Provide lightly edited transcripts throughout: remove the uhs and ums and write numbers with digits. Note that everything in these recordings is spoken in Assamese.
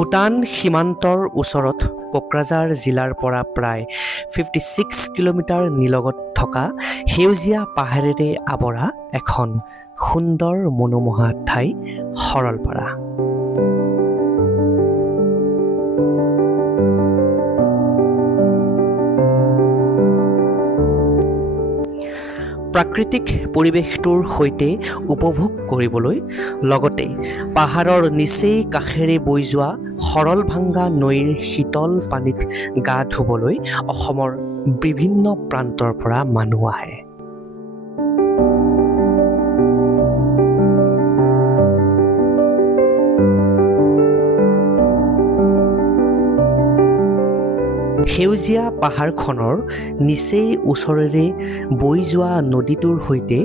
ভূটান সীমান্তৰ ওচৰত কোকৰাঝাৰ জিলাৰ পৰা প্ৰায় 56 কিলোমিটাৰ নিলগত থকা সেউজীয়া পাহাৰেৰে আৱৰা এখন সুন্দৰ মনোমোহা ঠাই সৰলপাৰা। প্ৰাকৃতিক পৰিৱেশটোৰ সৈতে উপভোগ কৰিবলৈ লগতে পাহাৰৰ নিচেই কাষেৰে বৈ যোৱা সৰলভাঙ্গা নৈৰ শীতল পানীত গা ধুবলৈ অসমৰ বিভিন্ন প্ৰান্তৰ পৰা মানুহ আহে। সেউজীয়া পাহাৰখনৰ নিচেই ওচৰেৰে বৈ যোৱা নদীটোৰ সৈতে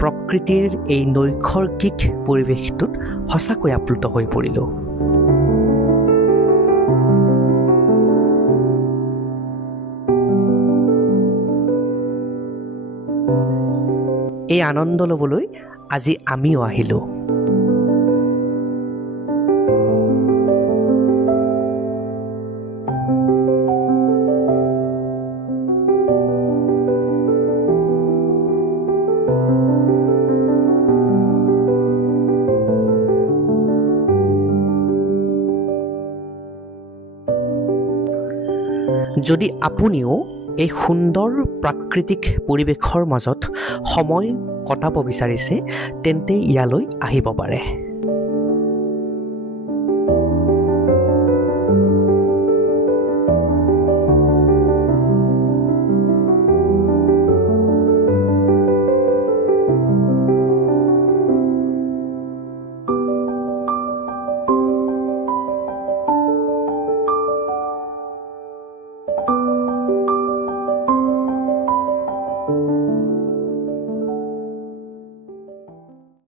প্ৰকৃতিৰ এই নৈসৰ্গিক পৰিৱেশটোত সঁচাকৈ আপ্লুত হৈ পৰিলোঁ। এই আনন্দ ল'বলৈ আজি আমিও আহিলোঁ। যদি আপুনিও এই সুন্দৰ প্ৰাকৃতিক পৰিৱেশৰ মাজত সময় কটাব বিচাৰিছে তেন্তে ইয়ালৈ আহিব পাৰে।